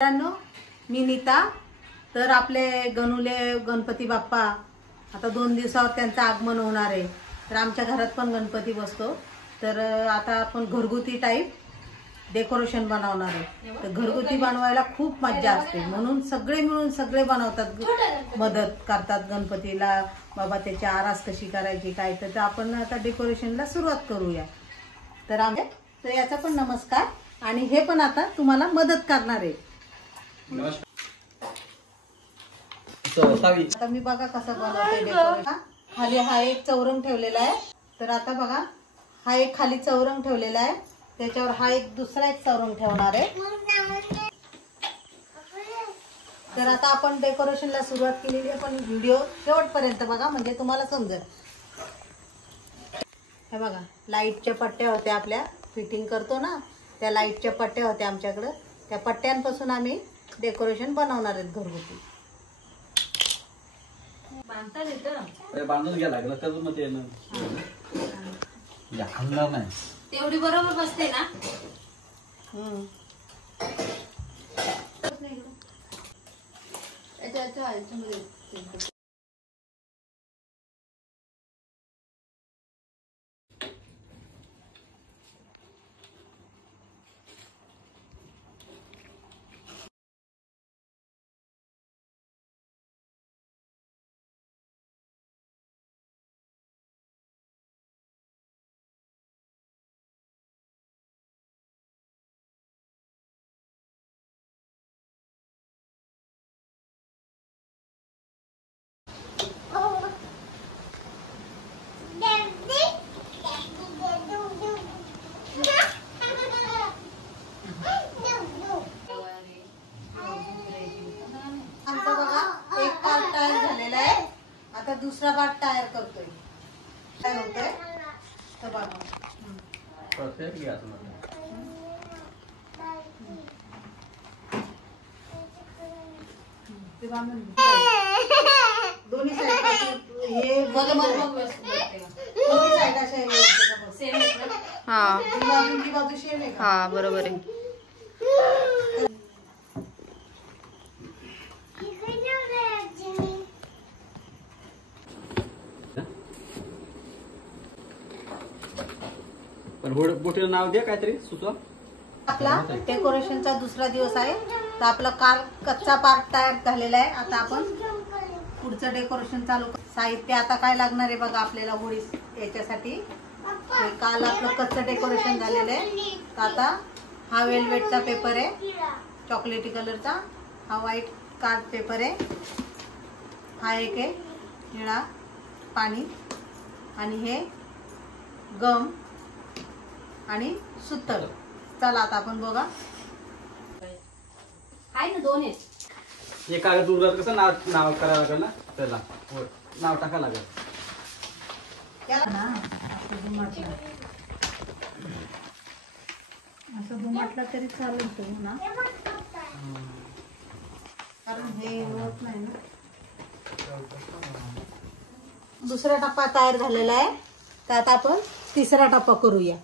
मित्रांनो, मी नीता। तर आपले गणुले गणपती बाप्पा आता 2 दिवसावर त्यांचं आगमन होणार आहे। तर आमच्या घरात पण गणपती बसतो। तर आता आपण घरगुती टाईप डेकोरेशन बनवणार आहे। तर घरगुती बनवायला खूप मजा असते, म्हणून सगळे मिळून सगळे बनवतात, मदत करतात गणपतीला। बाबा त्याची आरास कशी करायची काय, तर आपण आता डेकोरेशनला सुरुवात करूया। तर याचा पण नमस्कार, आणि हे पण आता तुम्हाला मदत करणार आहे। आता मी बघा कसं बनवते डेकोरेशन। खाली हा एक चौरंग ठेवलेला आहे। तर आता बघा, हा एक खाली चौरंग ठेवलेला आहे, त्याच्यावर हा एक दुसरा एक चौरंग ठेवणार आहे। तर आता आपण डेकोरेशनला सुरुवात केलेली आहे, पण व्हिडिओ शेवटपर्यंत बघा म्हणजे तुम्हाला समजेल। हे बघा, लाईटच्या पट्ट्या होत्या, आपल्या फिटिंग करतो ना त्या लाईटच्या पट्ट्या होत्या आमच्याकडे। त्या पट्ट्यांपासून आम्ही डेकोरेशन बनवणार आहेत घरगुती। बांधता येतं, बांधून घ्या लागलं तर मग ते हलणार नाही, तेवढी बरोबर बसते ना। आमचा बघा एक पार्ट तयार झालेला आहे, आता दुसरा पार्ट तयार करतोय। काय होतंय तर बघा, परफेक्ट घ्या ते बांधून दोन्ही साईड हे दोन्ही साईड अशा सेम आहेत ना। हाँ ही बाजू सेम आहे का? हाँ बरोबर आहे। पण बोटीला नाव द्या काहीतरी सुचवा। आपला डेकोरेशनचा दुसरा दिवस आहे, तर आपला कच्चा पार्ट तयार झालेला आहे। आता आपण पुढचं डेकोरेशन चालू साहित्य आता काय लागणार आहे बघा आपल्याला होळी याच्यासाठी। काल आपलं कच्चं डेकोरेशन झालेलं आहे। तर आता हा वेलवेटचा पेपर आहे, चॉकलेटी कलरचा। हा व्हाईट कार्ड पेपर आहे। हा एक आहे निळा पाणी, आणि हे गम आणि सूत्र। चला आता आपण बघा, आहे ना दोन आहेत। हे कागद उरत कसं नाव करावं लागेल ना, त्याला नाव टाकावं लागेल असं दुमटला तरी चालेल तो ना, कारण हे होत नाही ना। दुसरा टप्पा तयार झालेला आहे, तर आता आपण तिसरा टप्पा करूया।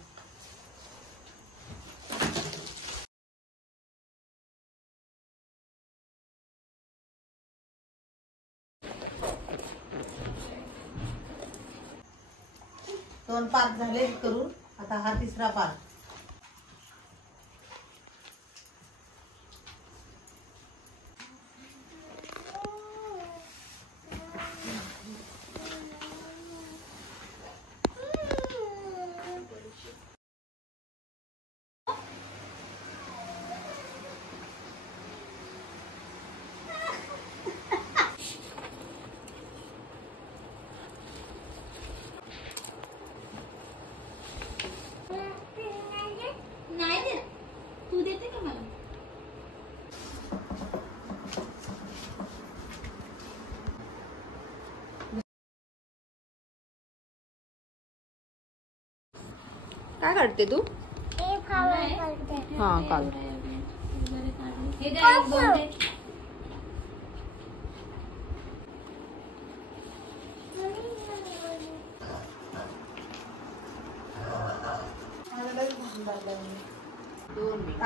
दोन पार्ट झाले करून, आता हा तिसरा पार्ट। तू देते का मला? काय काढते तू? हाँ काढ।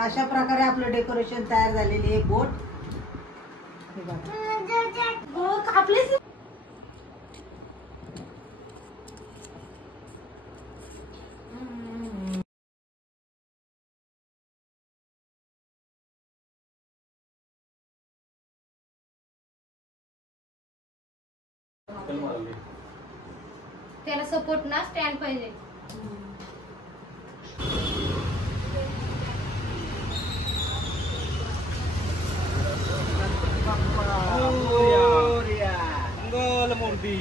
अशा प्रकारे आपलं डेकोरेशन तयार झालेली आहे बोट. हे बघा. त्याला सपोर्ट ना स्टँड पाहिजे. मंगल मूर्ती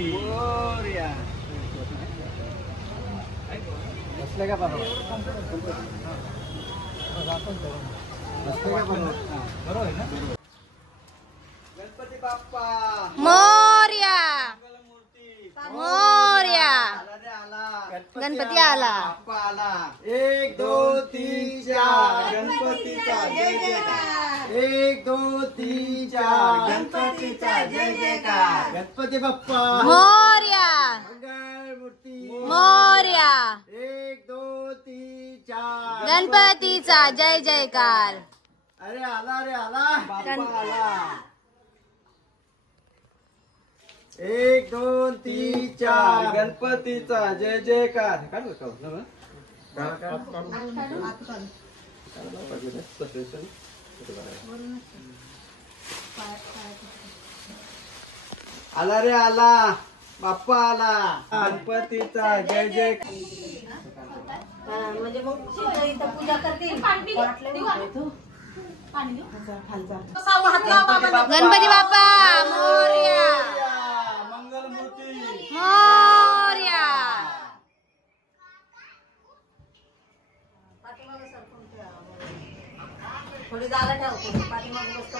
बसले का बाबा? बरोबर आहे ना? गणपती बाप्पा मोरया मूर्ती मोरया. आला रे आला. गणपती आला. बाप्पा आला. 1 2 3 4 गणपतीचा जय जयकार. 1 2 3 4 गणपतीचा जय जयकार. गणपती बाप्पा मोरया मंगल मूर्ती मोरया. 1 2 3 4 गणपतीचा जय जयकार. अरे आला रे आला. बाप्पा आला. 1 2 3 4 गणपतीचा जय जयकार. काढू का? आला रे आला. बाप्पा आला. गणपतीचा जय जयकार. म्हणजे मग शिवता इथं पूजा करते. वाटलं नाही तू. गणपती बाप्पा मोरया मंगल मूर्ती मोरया. थोडी जागा ठेव. पाठीमागे बसतो